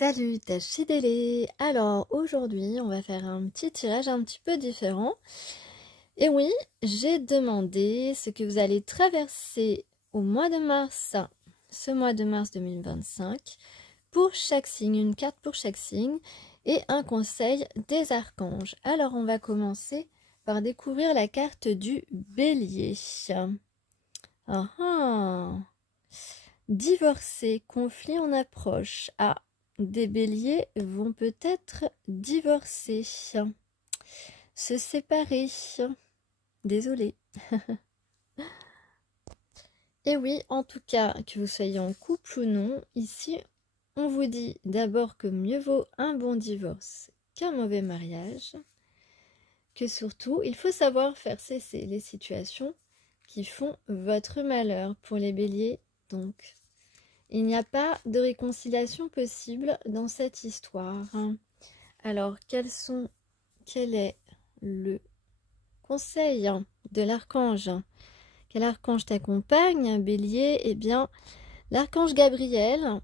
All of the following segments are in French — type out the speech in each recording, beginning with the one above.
Salut Tachidélé. Alors aujourd'hui on va faire un petit tirage un petit peu différent. Et oui, j'ai demandé ce que vous allez traverser au mois de mars, ce mois de mars 2025, pour chaque signe, une carte pour chaque signe et un conseil des archanges. Alors on va commencer par découvrir la carte du Bélier. Ah ah. Divorcer, conflit en approche. Ah, des béliers vont peut-être divorcer, se séparer. Désolée. Et oui, en tout cas, que vous soyez en couple ou non, ici, on vous dit d'abord que mieux vaut un bon divorce qu'un mauvais mariage, que surtout, il faut savoir faire cesser les situations qui font votre malheur pour les béliers, donc. Il n'y a pas de réconciliation possible dans cette histoire. Alors, quel est le conseil de l'archange? Quel archange t'accompagne, Bélier? Eh bien, l'archange Gabriel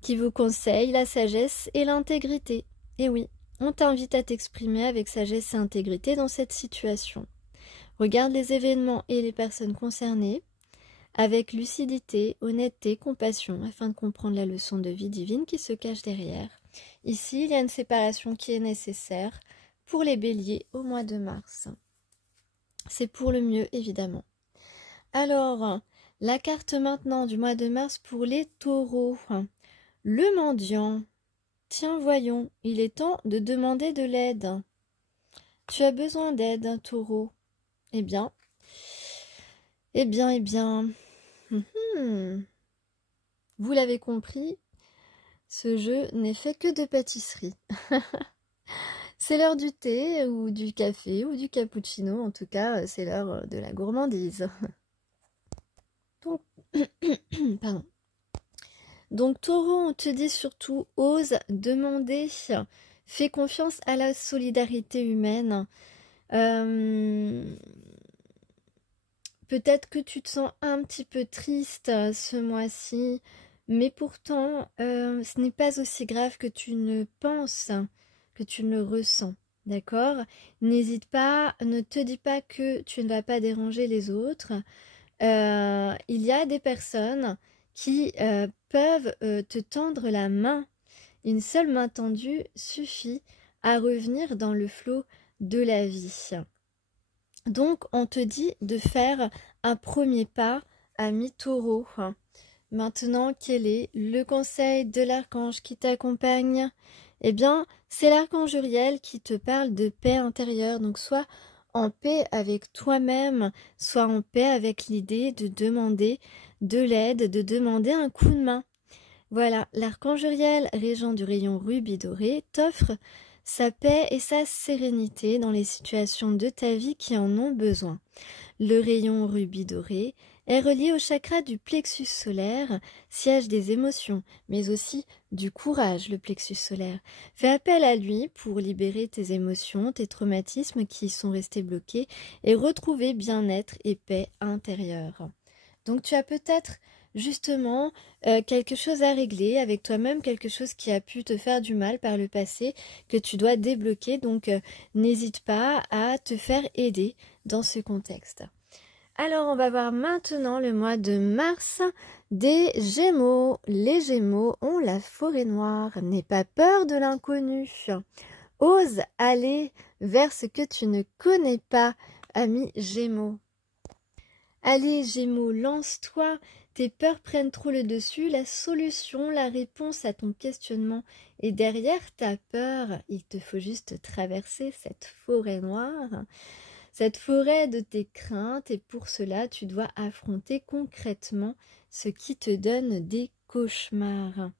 qui vous conseille la sagesse et l'intégrité. Et oui, on t'invite à t'exprimer avec sagesse et intégrité dans cette situation. Regarde les événements et les personnes concernées avec lucidité, honnêteté, compassion, afin de comprendre la leçon de vie divine qui se cache derrière. Ici, il y a une séparation qui est nécessaire pour les béliers au mois de mars. C'est pour le mieux, évidemment. Alors, la carte maintenant du mois de mars pour les taureaux. Le mendiant. Tiens, voyons, il est temps de demander de l'aide. Tu as besoin d'aide, taureau. Eh bien... Vous l'avez compris, ce jeu n'est fait que de pâtisserie. C'est l'heure du thé ou du café ou du cappuccino, en tout cas c'est l'heure de la gourmandise. Donc, pardon. Donc taureau, on te dit surtout, ose demander, fais confiance à la solidarité humaine. Peut-être que tu te sens un petit peu triste ce mois-ci, mais pourtant, ce n'est pas aussi grave que tu ne penses, que tu ne le ressens, d'accord? N'hésite pas, ne te dis pas que tu ne vas pas déranger les autres. Il y a des personnes qui peuvent te tendre la main. Une seule main tendue suffit à revenir dans le flot de la vie. Donc, on te dit de faire un premier pas, ami taureau. Maintenant, quel est le conseil de l'archange qui t'accompagne? Eh bien, c'est l'archange Uriel qui te parle de paix intérieure. Donc, sois en paix avec toi-même, sois en paix avec l'idée de demander de l'aide, de demander un coup de main. Voilà, l'archange Uriel, régent du rayon rubis doré, t'offre sa paix et sa sérénité dans les situations de ta vie qui en ont besoin. Le rayon rubis doré est relié au chakra du plexus solaire, siège des émotions, mais aussi du courage, le plexus solaire. Fais appel à lui pour libérer tes émotions, tes traumatismes qui sont restés bloqués et retrouver bien-être et paix intérieure. Donc tu as peut-être justement quelque chose à régler avec toi-même, quelque chose qui a pu te faire du mal par le passé, que tu dois débloquer. Donc n'hésite pas à te faire aider dans ce contexte. Alors on va voir maintenant le mois de mars des Gémeaux. Les Gémeaux ont la forêt noire. N'aie pas peur de l'inconnu. Ose aller vers ce que tu ne connais pas, ami Gémeaux. Allez Gémeaux, lance-toi, tes peurs prennent trop le dessus, la solution, la réponse à ton questionnement est derrière ta peur. Il te faut juste traverser cette forêt noire, cette forêt de tes craintes, et pour cela tu dois affronter concrètement ce qui te donne des cauchemars.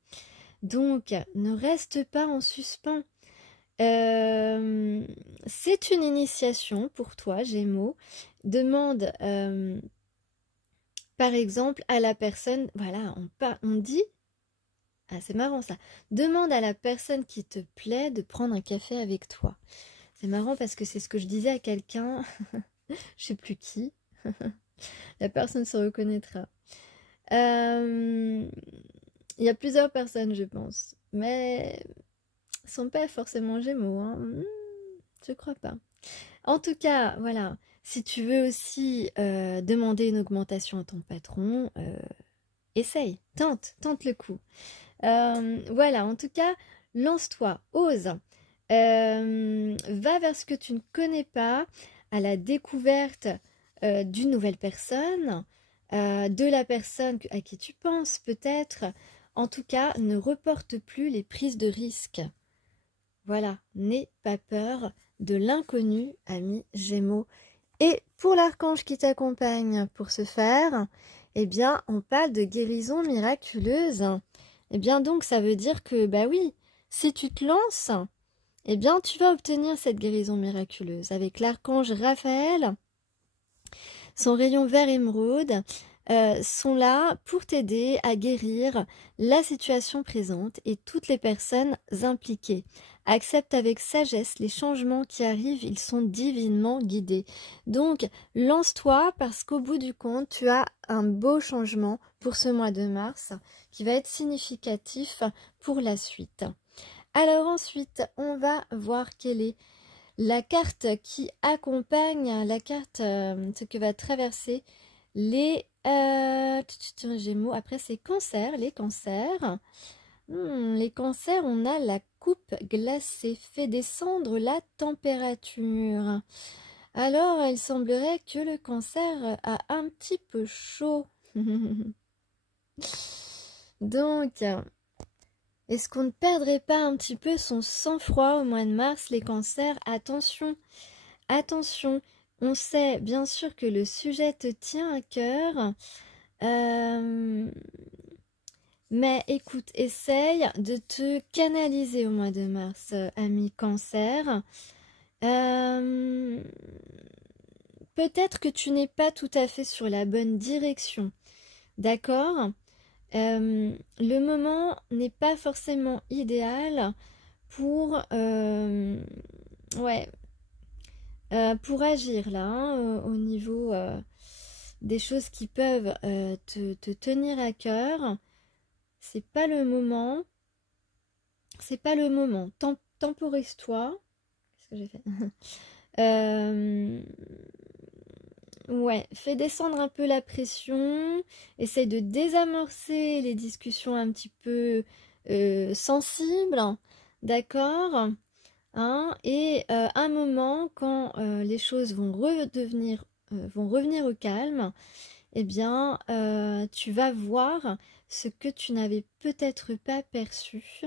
Donc ne reste pas en suspens. C'est une initiation pour toi, Gémeaux. Demande, par exemple, à la personne, voilà, on dit, ah c'est marrant ça, demande à la personne qui te plaît de prendre un café avec toi. C'est marrant parce que c'est ce que je disais à quelqu'un, je sais plus qui, la personne se reconnaîtra. Il y a plusieurs personnes, je pense. Mais ne sont pas forcément Gémeaux. Hein. Je crois pas. En tout cas, voilà. Si tu veux aussi demander une augmentation à ton patron, essaye, tente le coup. Voilà, en tout cas, lance-toi, ose. Va vers ce que tu ne connais pas, à la découverte d'une nouvelle personne, de la personne à qui tu penses peut-être. En tout cas, ne reporte plus les prises de risques. Voilà, n'aie pas peur de l'inconnu, ami Gémeaux. Et pour l'archange qui t'accompagne pour ce faire, eh bien, on parle de guérison miraculeuse. Eh bien, donc, ça veut dire que, bah oui, si tu te lances, eh bien, tu vas obtenir cette guérison miraculeuse. Avec l'archange Raphaël, son rayon vert émeraude, sont là pour t'aider à guérir la situation présente et toutes les personnes impliquées. Accepte avec sagesse les changements qui arrivent, ils sont divinement guidés. Donc, lance-toi parce qu'au bout du compte, tu as un beau changement pour ce mois de mars qui va être significatif pour la suite. Alors ensuite, on va voir quelle est la carte qui accompagne, la carte, ce que va traverser les Gémeaux. Après, c'est Cancer, les cancers. Les cancers, on a la coupe glacée, fait descendre la température. Alors, il semblerait que le cancer a un petit peu chaud. Donc, est-ce qu'on ne perdrait pas un petit peu son sang-froid au mois de mars, les cancers? Attention, attention. On sait bien sûr que le sujet te tient à cœur. Mais écoute, essaye de te canaliser au mois de mars, ami cancer. Peut-être que tu n'es pas tout à fait sur la bonne direction. D'accord? Le moment n'est pas forcément idéal pour, pour agir là, hein, au niveau des choses qui peuvent te tenir à cœur. C'est pas le moment. C'est pas le moment. Temporise-toi. Qu'est-ce que j'ai fait? Ouais, fais descendre un peu la pression. Essaye de désamorcer les discussions un petit peu sensibles. D'accord? Hein, et un moment, quand les choses vont revenir au calme, eh bien, tu vas voir ce que tu n'avais peut-être pas perçu.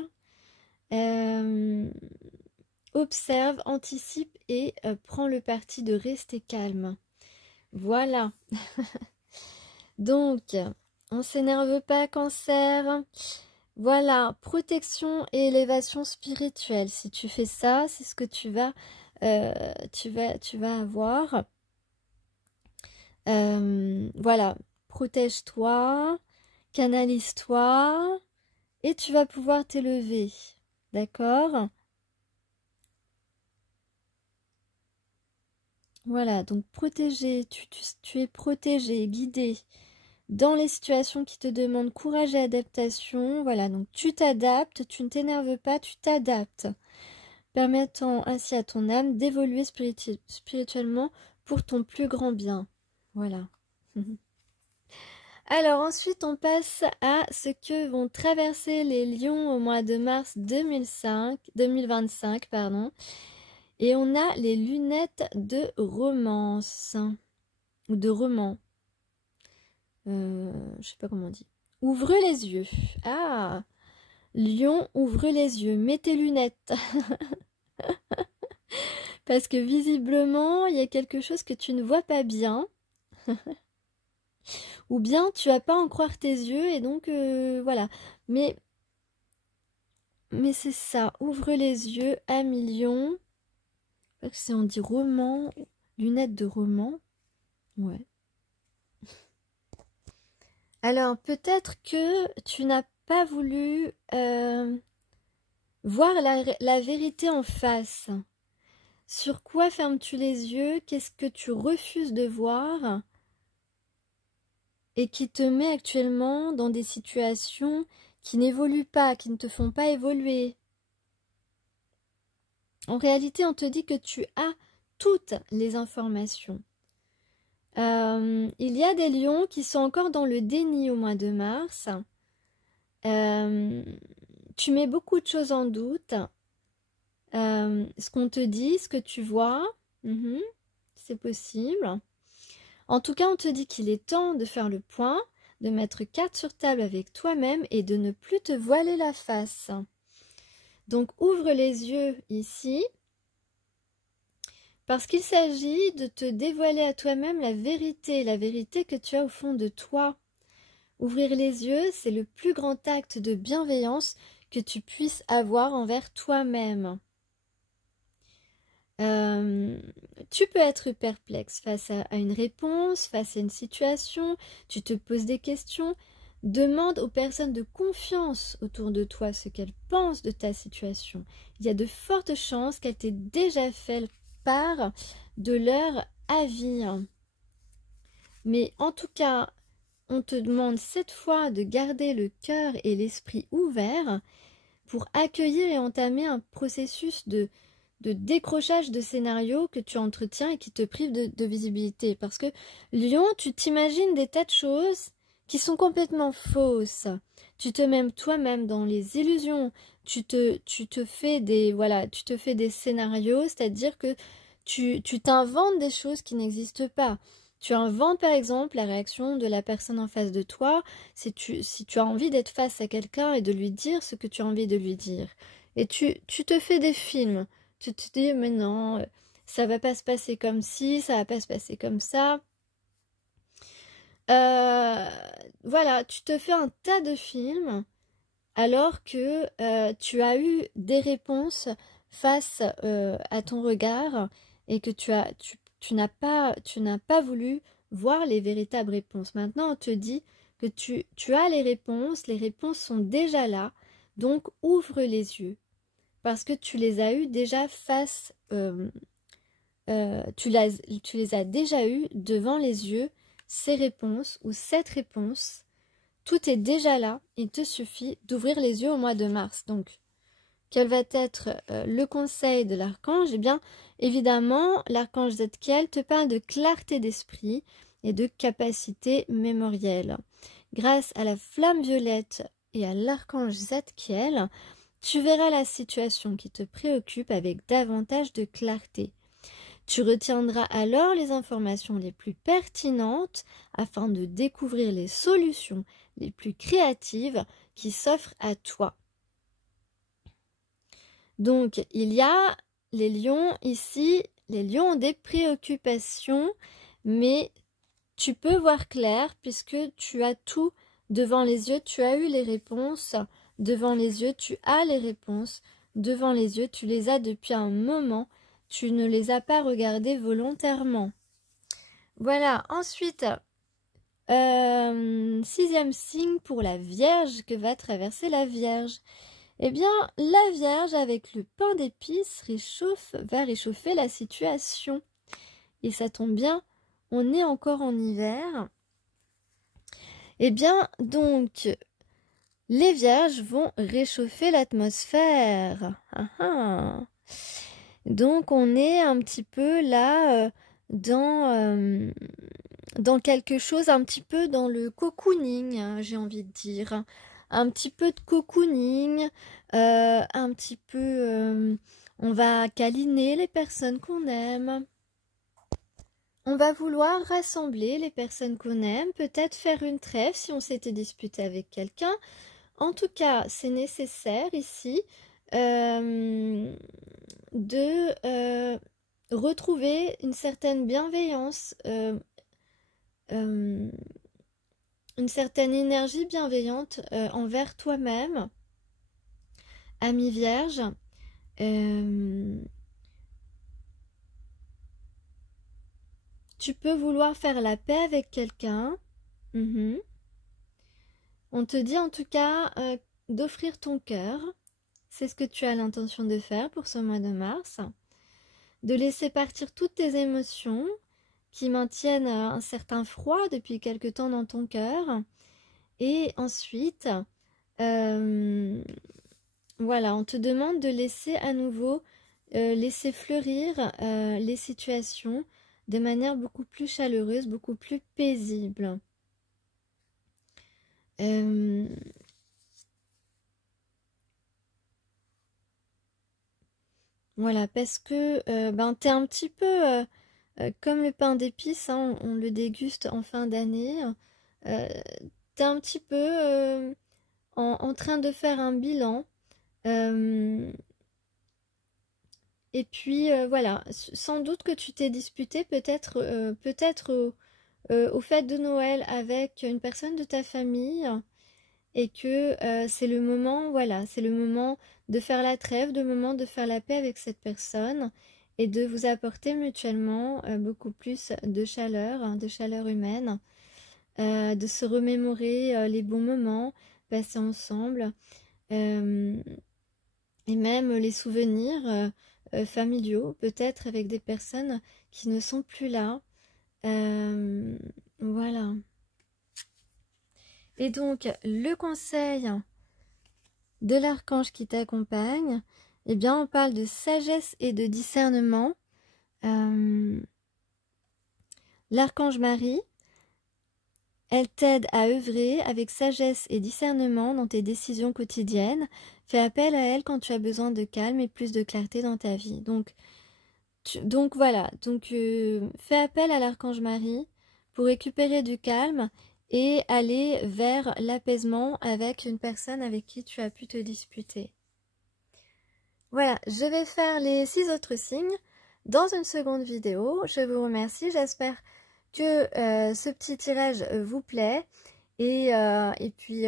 Observe, anticipe et prends le parti de rester calme. Voilà. Donc, on s'énerve pas, cancer. Voilà, protection et élévation spirituelle. Si tu fais ça, c'est ce que tu vas avoir. Voilà, protège-toi, canalise-toi et tu vas pouvoir t'élever. D'accord? Voilà, donc protégé, tu es protégé, guidé dans les situations qui te demandent courage et adaptation. Voilà, donc tu t'adaptes, tu ne t'énerves pas, tu t'adaptes, permettant ainsi à ton âme d'évoluer spirituellement pour ton plus grand bien. Voilà. Alors ensuite, on passe à ce que vont traverser les lions au mois de mars 2025, pardon. Et on a les lunettes de romance, ou de roman. Je sais pas comment on dit. Ouvre les yeux. Ah, lion, ouvre les yeux. Mets tes lunettes. Parce que visiblement, il y a quelque chose que tu ne vois pas bien. Ou bien tu vas pas en croire tes yeux et donc voilà. Mais c'est ça. Ouvre les yeux, ami lion. C'est on dit roman, lunettes de roman. Ouais. Alors peut-être que tu n'as pas voulu voir la vérité en face. Sur quoi fermes-tu les yeux? Qu'est-ce que tu refuses de voir? Et qui te met actuellement dans des situations qui n'évoluent pas, qui ne te font pas évoluer. En réalité, on te dit que tu as toutes les informations. Il y a des lions qui sont encore dans le déni au mois de mars. Tu mets beaucoup de choses en doute. Ce qu'on te dit, ce que tu vois, c'est possible. En tout cas, on te dit qu'il est temps de faire le point, de mettre carte sur table avec toi-même et de ne plus te voiler la face. Donc, ouvre les yeux ici, parce qu'il s'agit de te dévoiler à toi-même la vérité que tu as au fond de toi. Ouvrir les yeux, c'est le plus grand acte de bienveillance que tu puisses avoir envers toi-même. Tu peux être perplexe face à une réponse, face à une situation, tu te poses des questions. Demande aux personnes de confiance autour de toi ce qu'elles pensent de ta situation. Il y a de fortes chances qu'elles t'aient déjà fait part de leur avis. Mais en tout cas, on te demande cette fois de garder le cœur et l'esprit ouverts pour accueillir et entamer un processus de décrochage de scénarios que tu entretiens et qui te privent de visibilité. Parce que Lion, tu t'imagines des tas de choses qui sont complètement fausses. Tu te mets toi-même dans les illusions. Tu te fais des scénarios, c'est-à-dire que tu t'inventes des choses qui n'existent pas. Tu inventes par exemple la réaction de la personne en face de toi si tu as envie d'être face à quelqu'un et de lui dire ce que tu as envie de lui dire. Et tu te fais des films. Tu te dis mais non, ça va pas se passer comme ci, ça va pas se passer comme ça. Voilà, tu te fais un tas de films alors que tu as eu des réponses face à ton regard et que tu n'as pas voulu voir les véritables réponses. Maintenant, on te dit que tu as les réponses sont déjà là, donc ouvre les yeux parce que tu les as eues déjà face, tu les as déjà eues devant les yeux, ces réponses ou cette réponse. Tout est déjà là, il te suffit d'ouvrir les yeux au mois de mars. Donc, quel va être le conseil de l'archange? Eh bien, évidemment, l'archange Zadkiel te parle de clarté d'esprit et de capacité mémorielle. Grâce à la flamme violette et à l'archange Zadkiel, tu verras la situation qui te préoccupe avec davantage de clarté. Tu retiendras alors les informations les plus pertinentes afin de découvrir les solutions les plus créatives qui s'offrent à toi. Donc, il y a les lions ici. Les lions ont des préoccupations, mais tu peux voir clair puisque tu as tout devant les yeux. Tu as eu les réponses devant les yeux. Tu as les réponses devant les yeux. Tu les as depuis un moment. Tu ne les as pas regardées volontairement. Voilà. Ensuite, 6e signe pour la Vierge. Que va traverser la Vierge? Eh bien, la Vierge, avec le pain d'épices, va réchauffer la situation. Et ça tombe bien, on est encore en hiver. Eh bien, donc, les Vierges vont réchauffer l'atmosphère. Donc, on est un petit peu là dans quelque chose, un petit peu dans le cocooning, hein, j'ai envie de dire. Un petit peu de cocooning, un petit peu, on va câliner les personnes qu'on aime. On va vouloir rassembler les personnes qu'on aime, peut-être faire une trêve si on s'était disputé avec quelqu'un. En tout cas, c'est nécessaire ici de retrouver une certaine bienveillance, une certaine énergie bienveillante envers toi-même, ami Vierge. Tu peux vouloir faire la paix avec quelqu'un. On te dit en tout cas d'offrir ton cœur. C'est ce que tu as l'intention de faire pour ce mois de mars. De laisser partir toutes tes émotions qui maintiennent un certain froid depuis quelque temps dans ton cœur. Et ensuite, Voilà, on te demande de laisser à nouveau, laisser fleurir les situations de manière beaucoup plus chaleureuse, beaucoup plus paisible. Voilà, parce que ben, t'es un petit peu comme le pain d'épices, hein, on le déguste en fin d'année. T'es un petit peu en train de faire un bilan. Et puis voilà, sans doute que tu t'es disputé peut-être au fête de Noël avec une personne de ta famille et que c'est le moment, voilà, c'est le moment de faire la trêve, le moment de faire la paix avec cette personne et de vous apporter mutuellement beaucoup plus hein, de chaleur humaine, de se remémorer les bons moments passés ensemble et même les souvenirs familiaux, peut-être avec des personnes qui ne sont plus là. Voilà. Et donc, le conseil de l'archange qui t'accompagne, eh bien, on parle de sagesse et de discernement. L'archange Marie, elle t'aide à œuvrer avec sagesse et discernement dans tes décisions quotidiennes. Fais appel à elle quand tu as besoin de calme et plus de clarté dans ta vie. Donc voilà, fais appel à l'archange Marie pour récupérer du calme et aller vers l'apaisement avec une personne avec qui tu as pu te disputer. Voilà, je vais faire les 6 autres signes dans une seconde vidéo. Je vous remercie, j'espère que ce petit tirage vous plaît et puis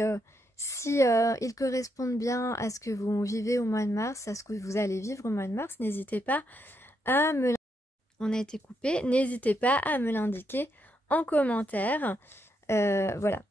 si ils correspondent bien à ce que vous vivez au mois de mars, à ce que vous allez vivre au mois de mars, n'hésitez pas à me l'indiquer. On a été coupé, n'hésitez pas à me l'indiquer en commentaire. Voilà.